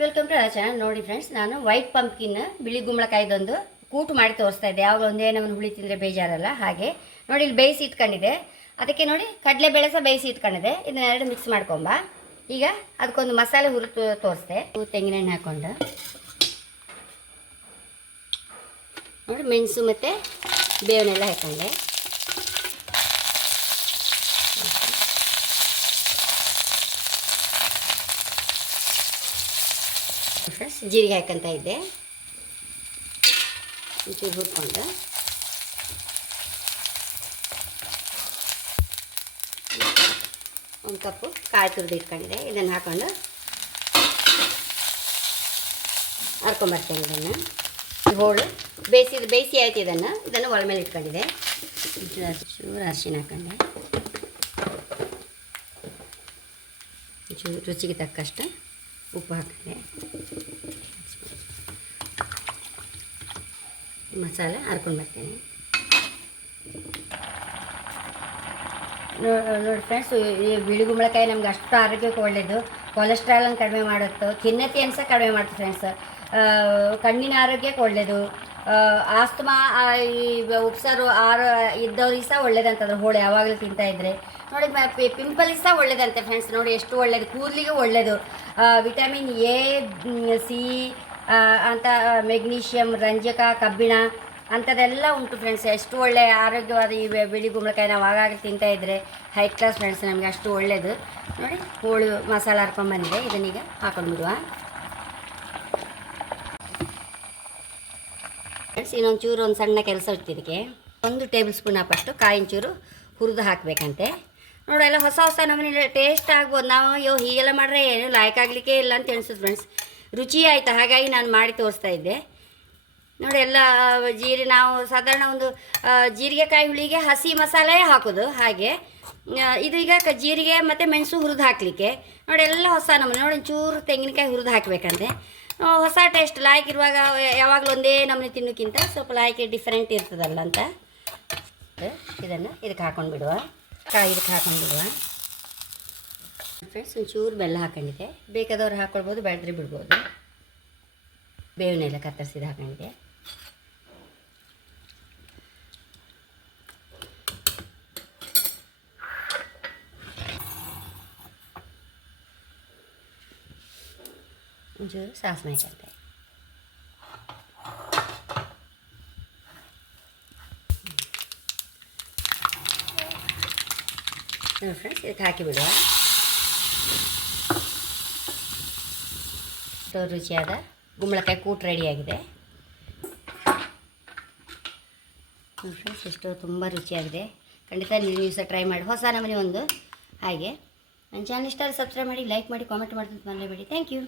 Welcome to our channel ನೋಡಿ friends ನಾನು white pumpkin ಬಿಳಿ ಗುಂಬಳಕಾಯ್ದೊಂದು ಕೂಟು ಮಾಡಿ ತೋರಿಸ್ತಾ ಇದ್ದೆ. ಯಾವಾಗ ಒಂದೇ ನಮ್ಮನ್ನು ಹುಳಿ ತಿಂದರೆ ಬೇಜಾರಲ್ಲ. ಹಾಗೆ ನೋಡಿ, ಇಲ್ಲಿ ಬೇಯಿಸಿ ಇಟ್ಕೊಂಡಿದೆ ಅದಕ್ಕೆ ನೋಡಿ, ಕಡಲೆ ಬೇಳೆ ಸಹ ಬೇಯಿಸಿ ಇಟ್ಕೊಂಡಿದೆ ಇದನ್ನೆರಡು ಮಿಕ್ಸ್ ಮಾಡ್ಕೊಂಬ. ಈಗ ಅದಕ್ಕೊಂದು ಮಸಾಲೆ ಹುರಿದು ತೋರಿಸ್ದೆ. ತೆಂಗಿನೆಣ್ಣೆ ಹಾಕ್ಕೊಂಡು ನೋಡಿ, ಮೆಣಸು ಮತ್ತು ಬೇವನ್ನೆಲ್ಲ ಹಾಕೊಂಡೆ. ಫ್ರೆಂಡ್ಸ್, ಜೀರಿಗೆ ಹಾಕಂತ ಇದ್ದೆ. ಒಂಚೂರು ಹುರ್ಕೊಂಡು. ಒಂದು ಕಪ್ಪು ಕಾಯಿ ತುರಿದು ಇಟ್ಕೊಂಡಿದೆ. ಇದನ್ನು ಹಾಕೊಂಡು ಹರ್ಕೊಂಬರ್ತೇನೆ ಇದನ್ನು. ಹೋಳು ಬೇಯಿಸಿದ ಬೇಯಿಸಿ ಆಯ್ತು ಇದನ್ನು. ಇದನ್ನು ಒಳ ಮೇಲೆ ಇಟ್ಕೊಂಡಿದೆ. ಚೂರು ಅರಿಶಿನ ಹಾಕೊಂಡೆ. ಚೂರು ರುಚಿಗೆ ತಕ್ಕಷ್ಟು ಉಪ್ಪು ಹಾಕಿದೆ ಮಸಾಲೆ ಹರ್ಕೊಂಡು ಬರ್ತೀನಿ ನೋಡಿ ಫ್ರೆಂಡ್ಸ್ ಈ ಬಿಳಿ ಗುಂಬಳಕಾಯಿ ನಮ್ಗೆ ಅಷ್ಟು ಆರೋಗ್ಯಕ್ಕೆ ಒಳ್ಳೆಯದು ಕೊಲೆಸ್ಟ್ರಾಲನ್ನು ಕಡಿಮೆ ಮಾಡುತ್ತೆ, ಖಿನ್ನತೆಯನ್ನು ಸಹ ಕಡಿಮೆ ಮಾಡುತ್ತೆ ಫ್ರೆಂಡ್ಸ್ ಕಣ್ಣಿನ ಆರೋಗ್ಯಕ್ಕೆ ಒಳ್ಳೆಯದು ಆಸ್ತಮಾ ಈ ಉಪ್ಸಾರು ಆರು ಇದ್ದವ್ರಿಗೆ ಸಹ ಒಳ್ಳೇದಂತಂದ್ರೆ ಹೋಳಿ ಯಾವಾಗಲೂ ತಿಂತಾ ಇದ್ರೆ. ನೋಡಿ ಪಿಂಪಲ್ಗೆ ಸಹ ಒಳ್ಳೇದಂತೆ ಫ್ರೆಂಡ್ಸ್ ನೋಡಿ, ಎಷ್ಟು ಒಳ್ಳೇದು. ಕೂದಲಿಗೆ ಒಳ್ಳೆಯದು ವಿಟಮಿನ್ ಎ ಸಿ ಅಂತ ಮೆಗ್ನೀಷಿಯಮ್ ರಂಜಕ, ಕಬ್ಬಿಣ ಅಂಥದ್ದೆಲ್ಲ ಉಂಟು ಫ್ರೆಂಡ್ಸ್ ಎಷ್ಟು ಒಳ್ಳೆ ಆರೋಗ್ಯವಾದ ಈ ಬಿಳಿ ಗುಂಬಳಕಾಯಿ ನಾವು ಆಗಾಗ ತಿಂತಾ ಇದ್ದರೆ ಹೈ ಕ್ಲಾಸ್ ಫ್ರೆಂಡ್ಸ್ ನಮಗೆ ಅಷ್ಟು ಒಳ್ಳೆಯದು ನೋಡಿ ಹೋಳು ಮಸಾಲ ಹರ್ಕೊಂಡ್ಬಂದಿದೆ ಇದನ್ನೀಗ ಹಾಕೊಂಡು ಬಿಡುವ ಫ್ರೆಂಡ್ಸ್ ಇನ್ನೊಂದು ಚೂರು ಒಂದು ಸಣ್ಣ ಕೆಲಸ ಇತ್ತು ಇದಕ್ಕೆ. ಒಂದು ಟೇಬಲ್ ಸ್ಪೂನ್ ಹಾಕಷ್ಟು ಕಾಯಿನ ಚೂರು ಹುರಿದು ಹಾಕಬೇಕಂತೆ. ನೋಡಿ, ಎಲ್ಲ ಹೊಸ ಹೊಸ ನಮ್ಮನೇಲಿ ಟೇಸ್ಟ್ ಆಗ್ಬೋದು. ನಾವು, ಅಯ್ಯೋ, ಹೀಗೆಲ್ಲ ಮಾಡ್ರೆ ಏನು? ಲಾಯ್ಕ್ ಆಗಲಿಕ್ಕೆ ಇಲ್ಲ ಅಂತ ಅನ್ಸುತ್ತೆ ಫ್ರೆಂಡ್ಸ್ ರುಚಿ ಆಯಿತು ಹಾಗಾಗಿ ನಾನು ಮಾಡಿ ತೋರಿಸ್ತಾ ಇದ್ದೆ. ನೋಡಿ, ಎಲ್ಲ ಜೀರಿ, ನಾವು ಸಾಧಾರಣ ಒಂದು ಜೀರಿಗೆಕಾಯಿ ಹುಳಿಗೆ ಹಸಿ ಮಸಾಲೆ ಹಾಕೋದು, ಹಾಗೆ. ಇದು ಈಗ ಜೀರಿಗೆ ಮತ್ತು ಮೆಣಸು ಹುರಿದು ಹಾಕಲಿಕ್ಕೆ. ನೋಡಿ, ಎಲ್ಲ ಹೊಸ ನಮ್ಮ, ನೋಡಿ ಚೂರು ತೆಂಗಿನಕಾಯಿ ಹುರಿದು ಹಾಕಬೇಕಂತೆ. ಹೊಸ ಟೇಸ್ಟ್ ಲಾಯ್ಕ್ ಇರುವಾಗ, ಯಾವಾಗಲೂ ಒಂದೇ ನಮೂನೆ ತಿನ್ನೋಕ್ಕಿಂತ ಸ್ವಲ್ಪ ಲಾಯ್ಕೆ ಡಿಫ್ರೆಂಟ್ ಇರ್ತದಲ್ಲ ಅಂತ ಇದನ್ನು, ಇದಕ್ಕೆ ಹಾಕೊಂಡು ಬಿಡುವ ಕಾಯಿ ಇದಕ್ಕೆ ಹಾಕೊಂಡು ಬಿಡುವ ಫ್ರೆಂಡ್ಸ್ ಒಂಚೂರು ಬೆಲ್ಲ ಹಾಕೊಂಡಿದ್ದೆ ಬೇಕಾದವ್ರು ಹಾಕ್ಕೊಳ್ಬೋದು ಬೆಳೆದ್ರೆ ಬಿಡ್ಬೋದು ಬೇವನ್ನೆಲ್ಲ ಕತ್ತರಿಸಿದ ಹಾಕೊಂಡಿದ್ದೆ ಒಂಚೂರು ಸಾಸಿವೆ ಹಾಕಂತೆ ನೋಡಿ ಫ್ರೆಂಡ್ಸ್ ಇದಕ್ಕೆ ಹಾಕಿ ಎಷ್ಟೋ ರುಚಿಯಾದ ಗುಂಬಳಕಾಯಿ ಕೂಟ್ ರೆಡಿಯಾಗಿದೆ ಫ್ರೆಂಡ್ಸ್ ಎಷ್ಟೋ ತುಂಬ ರುಚಿಯಾಗಿದೆ. ಖಂಡಿತ ನೀವು ಸಹ ಟ್ರೈ ಮಾಡಿ, ಹೊಸ ನಮೂನೆ ಒಂದು. ಹಾಗೆ, ನನ್ನ ಚಾನಲ್ ಇಷ್ಟ ಸಬ್ಸ್ಕ್ರೈಬ್ ಮಾಡಿ ಲೈಕ್ ಮಾಡಿ ಕಾಮೆಂಟ್ ಮಾಡ್ತೀನಿ ಮರಲೇಬೇಡಿ ಥ್ಯಾಂಕ್ ಯು